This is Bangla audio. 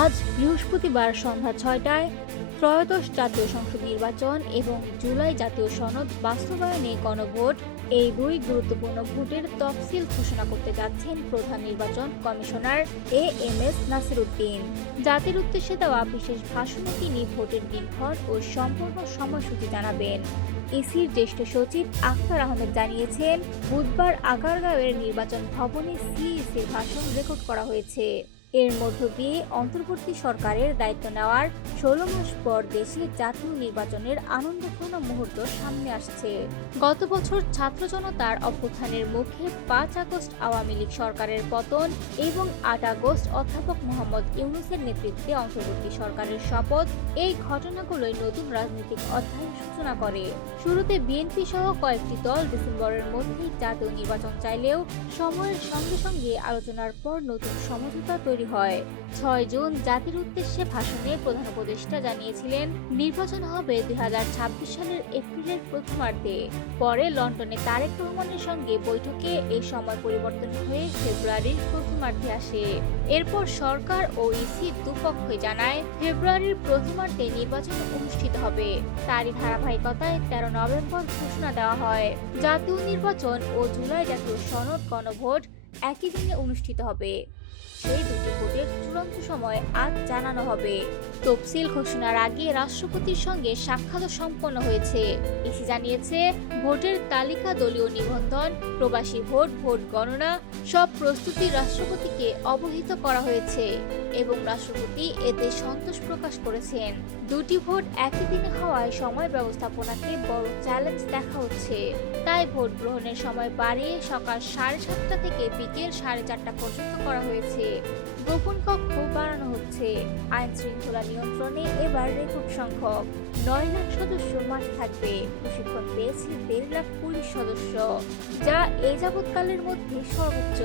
আজ বৃহস্পতিবার সন্ধ্যা ৬টায় ত্রয়োদশ জাতীয় সংসদ নির্বাচন এবং জুলাই জাতীয় সনদ বাস্তবায়নে গণভোট, এই দুই গুরুত্বপূর্ণ ভোটের তফসিল ঘোষণা করতে যাচ্ছেন প্রধান নির্বাচন কমিশনার এএমএস নাসির উদ্দিন। জাতির উদ্দেশ্যে দেওয়া বিশেষ ভাষণে তিনি ভোটের দিনক্ষণ ও সম্পূর্ণ সময়সূচি জানাবেন। ইসির জ্যেষ্ঠ সচিব আখতার আহমেদ জানিয়েছেন, বুধবার আগারগাঁওয়ের নির্বাচন ভবনে সিইসির ভাষণ রেকর্ড করা হয়েছে। এর মধ্য দিয়ে অন্তর্বর্তী সরকারের দায়িত্ব নেওয়ার ১৬ মাস পর দেশে জাতীয় নির্বাচনের আনন্দঘন মুহূর্ত সামনে আসছে। গত বছর ছাত্র জনতার অভ্যুত্থানের মুখে ৫ আগস্ট আওয়ামী লীগ সরকারের পতন এবং ৮ আগস্ট অধ্যাপক মোহাম্মদ ইউনূসের নেতৃত্বে অন্তর্বর্তী সরকারের শপথ, এই ঘটনাগুলোই নতুন রাজনৈতিক অধ্যায়ের সূচনা করে। শুরুতে বিএনপি সহ কয়েকটি দল ডিসেম্বরের মধ্যেই জাতীয় নির্বাচন চাইলেও সময়ের সঙ্গে সঙ্গে আলোচনার পর নতুন সমঝোতা তৈরি হয়। ৬ জুন জাতির উদ্দেশ্যে ভাষণে প্রধান উপদেষ্টা জানিয়েছিলেন, নির্বাচন হবে ২০২৬ সালের এপ্রিলের প্রথমার্ধে। পরে লন্ডনে তারেক রহমানের সঙ্গে বৈঠকে এই সময় পরিবর্তন হয়ে ফেব্রুয়ারির প্রথমার্ধে আসে। এরপর সরকার ও ইসি দুপক্ষই জানায়, ফেব্রুয়ারির প্রথমার্ধে নির্বাচন অনুষ্ঠিত হবে। তারই ধারাবাহিকতায় ১৩ নভেম্বর ঘোষণা দেওয়া হয়। জাতীয় নির্বাচন ও জুলাই জাতীয় সনদ গণভোট একই দিনে অনুষ্ঠিত হবে। সেই দুটি ভোটের চূড়ান্ত সময় আজ জানানো হবে। তফসিল ঘোষণার আগে রাষ্ট্রপতির সঙ্গে সাক্ষাৎ সম্পন্ন হয়েছে। ইসি জানিয়েছে, ভোটের তালিকা, দলীয় নিবন্ধন, প্রবাসী ভোট, ভোট গণনা সব প্রস্তুতি রাষ্ট্রপতিকে অবহিত করা হয়েছে এবং রাষ্ট্রপতি এতে সন্তোষ প্রকাশ করেছেন। দুটি ভোট একই দিনে হওয়ায় সময় ব্যবস্থাপনাকে বড় চ্যালেঞ্জ দেখা হচ্ছে। তাই ভোট গ্রহণের সময় বাড়িয়ে সকাল ৭:৩০ থেকে বিকেল ৪:৩০ পর্যন্ত করা হয়েছে। গোপন কক্ষ বাড়ানো হচ্ছে। আইন শৃঙ্খলা নিয়ন্ত্রণে এবার রেকর্ড সংখ্যক ৯ লাখ সদস্য মাঠে থাকবে। প্রশিক্ষণ পেয়েছে ১.৫ লাখ পুলিশ সদস্য, যা এ যাবৎকালের মধ্যে সর্বোচ্চ।